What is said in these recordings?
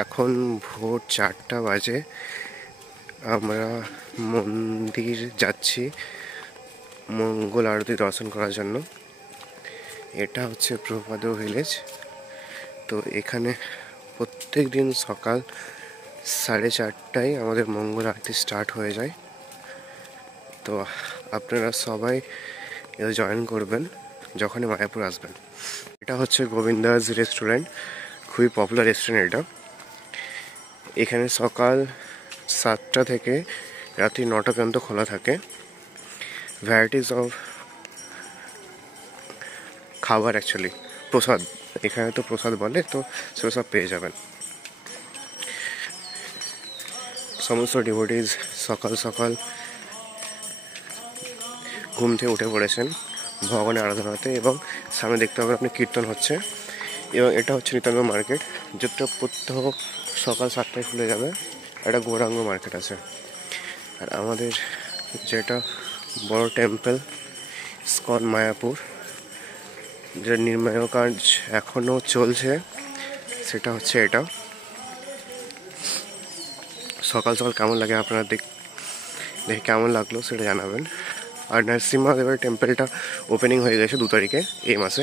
এখন ভোর 4টা বাজে। আমরা মন্দির যাচ্ছি মঙ্গল আরতি দর্শন করার জন্য। এটা হচ্ছে প্রভাত ভিলেজ। তো এখানে প্রত্যেক দিন সকাল 4:30টায় আমাদের মঙ্গল আরতি স্টার্ট হয়ে যায়। তো আপনারা সবাই জয়েন করবেন যখনই মায়াপুর আসবেন। এটা হচ্ছে গোবিন্দাস রেস্টুরেন্ট, খুবই পপুলার রেস্টুরেন্ট এটা। এখানে সকাল 7টা থেকে রাত্রি 9টা পর্যন্ত খোলা থাকে। ভ্যারাইটিস অফ খাবার, অ্যাকচুয়ালি প্রসাদ, এখানে তো প্রসাদ বলে, তো সেগুলো সব পেয়ে যাবেন। সমস্ত ডিভোটিজ সকাল সকাল ঘুম থেকে উঠে পড়েছেন ভগবানের আরাধনাতে, এবং সামনে দেখতে পাবেন আপনি কীর্তন হচ্ছে। এবং এটা হচ্ছে নিতান্ত মার্কেট, যেটা প্রত্যহ সকাল 7টায় খুলে যাবে। একটা গৌরাঙ্গ মার্কেট আছে। আর আমাদের যেটা বড় টেম্পল ইসকন মায়াপুর, যেটা নির্মাণ কাজ এখনও চলছে, সেটা হচ্ছে এটা। সকাল সকাল কেমন লাগে আপনারা দেখে কেমন লাগলো সেটা জানাবেন। আর নরসিংহদেবের টেম্পলটা ওপেনিং হয়ে গেছে 2 তারিখে এই মাসে,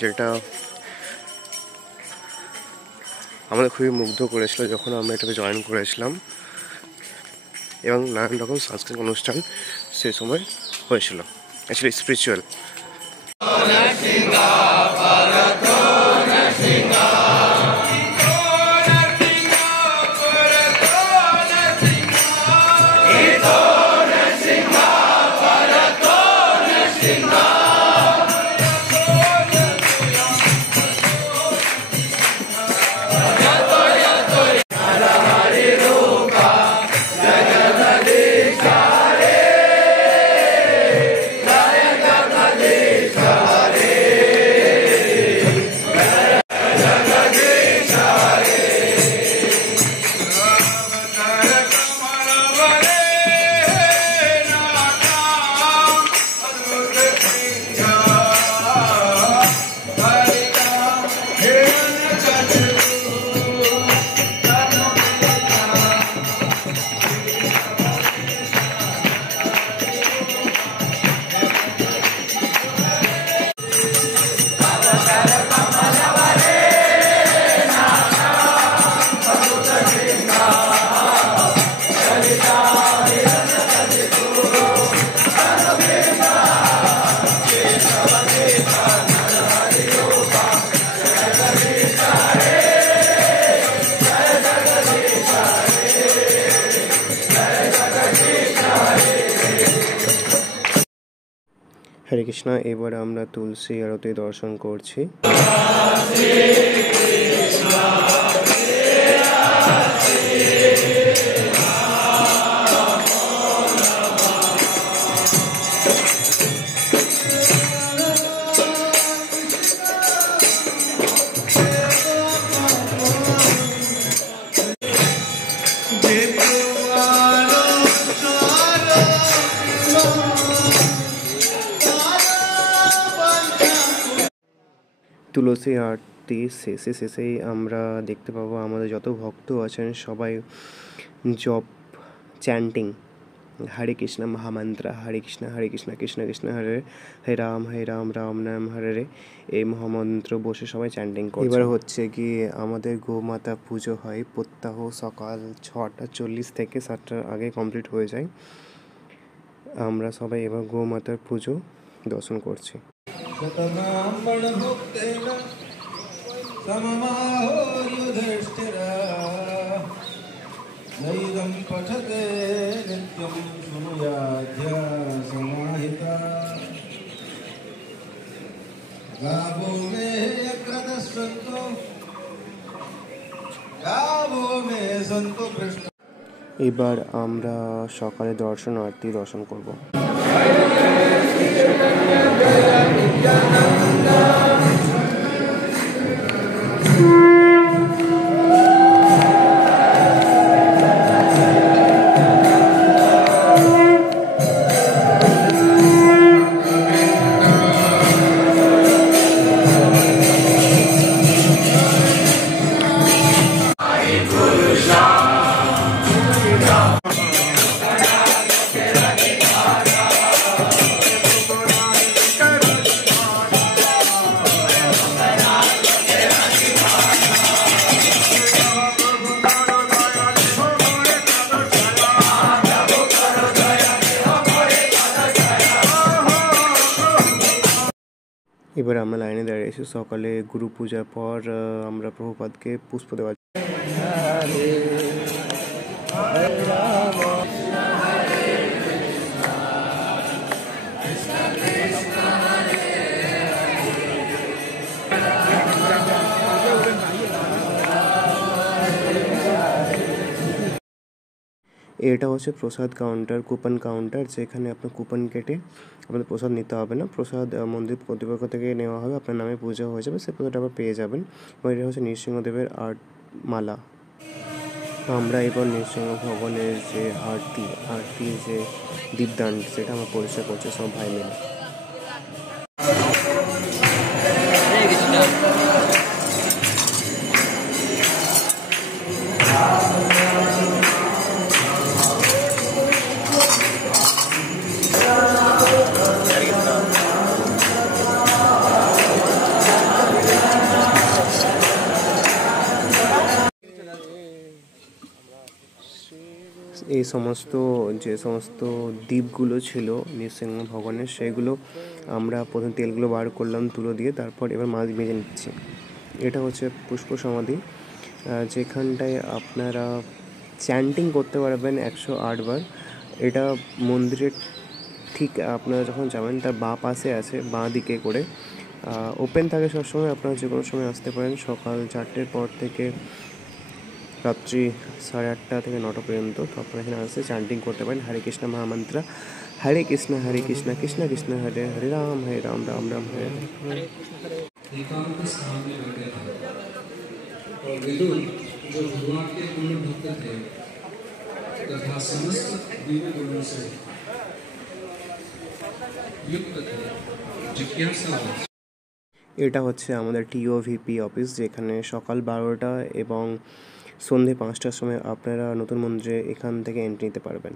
যেটা আমাদের খুবই মুগ্ধ করেছিল যখন আমরা এটাতে জয়েন করেছিলাম। এবং নানান রকম সাংস্কৃতিক অনুষ্ঠান সে সময় হয়েছিল, অ্যাকচুয়ালি স্পিরিচুয়াল। হরে কৃষ্ণ। এবার আমরা তুলসী আরতি দর্শন করছি। তুলসী আরতি শেষেই আমরা দেখতে পাবো আমাদের যত ভক্ত আছেন সবাই জপ, চ্যান্টিং হরে কৃষ্ণ মহামন্ত্র, হরে কৃষ্ণ কৃষ্ণ কৃষ্ণ হরে হরে রাম রাম নাম হরে রে, এই মহামন্ত্র বসে সবাই চ্যান্টিং করছে। এবার হচ্ছে কি আমাদের গোমাতা পুজো হয় প্রত্যহ সকাল 6:40 থেকে 7টার আগে কমপ্লিট হয়ে যায়। আমরা সবাই এবার গোমাতার পুজো দর্শন করছি। नैदं पठते नित्यं शृणुयाध्या समाहिता गावो मे यक्रतस्सन्तो गावो मे सन्तो कृष्ण। এবার আমরা সকালে দর্শন আরতি দর্শন করব। এবার আমরা লাইনে দাঁড়িয়েছি। সকালে গুরু পূজার পর আমরা প্রভুপাদকে পুষ্প দেওয়া। এটা হচ্ছে প্রসাদ কাউন্টার, কুপন কাউন্টার, যেখানে আপনার কুপন কেটে আপনাদের প্রসাদ নিতে হবে না। প্রসাদ মন্দির কর্তৃপক্ষ থেকে নেওয়া হবে, আপনার নামে পূজা হয়ে যাবে, সেই প্রসাদটা আবার পেয়ে যাবেন। এবং এটা হচ্ছে নৃসিংহদেবের আর্ট মালা। তো আমরা এবার নৃসিংহ ভগবানের যে আরতি যে দীপদান, সেটা আমরা পরিচয় করছি সব ভাই মিলে। এই সমস্ত যে সমস্ত দ্বীপগুলো ছিল নৃসিংহ ভগবানের, সেগুলো আমরা প্রথমে তেলগুলো বার করলাম তুলো দিয়ে, তারপর এবার মাছ ভেজে নিচ্ছি। এটা হচ্ছে পুষ্প সমাধি, যেখানটায় আপনারা চ্যান্টিং করতে পারবেন 108 বার। এটা মন্দিরের ঠিক আপনারা যখন যাবেন তার বাঁ পাশে আছে, বাঁ দিকে করে। ওপেন থাকে সবসময়, আপনারা যে কোনো সময় আসতে পারেন। সকাল 4টের পর থেকে রাত্রি 8:30 থেকে 9টা পর্যন্ত। তো আপনারা এখানে আসে চ্যান্টিং করতে পারেন হরে কৃষ্ণ মহামন্ত্র, হরে কৃষ্ণ কৃষ্ণ কৃষ্ণ হরে হরে, রাম রাম রাম হরে হরে। एकांत स्थान में बैठे थे और विदुर जो भगवान के पूर्ण भक्त थे तथा समस्त दिव्य गुणों से युक्त थे, जिज्ञासा। এটা হচ্ছে আমাদের টিওভিপি অফিস, যেখানে সকাল 12টা এবং সন্ধে 5টার সময় আপনারা নতুন মন্দিরে এখান থেকে এন্ট্রি নিতে পারবেন।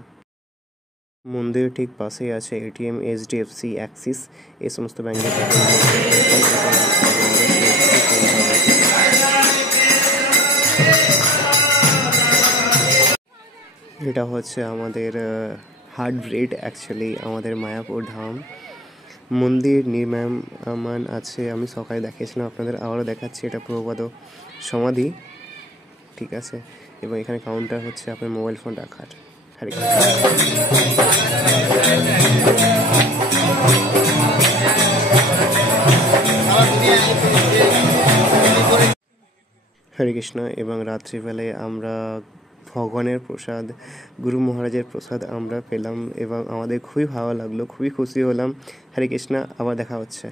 মন্দিরের ঠিক পাশেই আছে এটিএম, এইচডিএফসি, অ্যাক্সিস, এই সমস্ত ব্যাংকের। এটা হচ্ছে আমাদের হার্ট ব্রেড, অ্যাকচুয়ালি আমাদের মায়াপুর ধাম। মন্দির নির্মাণ আছে, আমি সকালে দেখিয়েছিলাম আপনাদের, আবারও দেখাচ্ছি। এটা প্রভুপাদ সমাধি, ঠিক আছে। এবং এখানে কাউন্টার হচ্ছে আপনার মোবাইল ফোন রাখার। হরে হরে কৃষ্ণ। এবং রাত্রিবেলায় আমরা ভগবানের প্রসাদ, গুরু মহারাজের প্রসাদ আমরা পেলাম এবং আমাদের খুবই ভালো লাগলো, খুবই খুশি হলাম। হরে কৃষ্ণ, আবার দেখা হচ্ছে।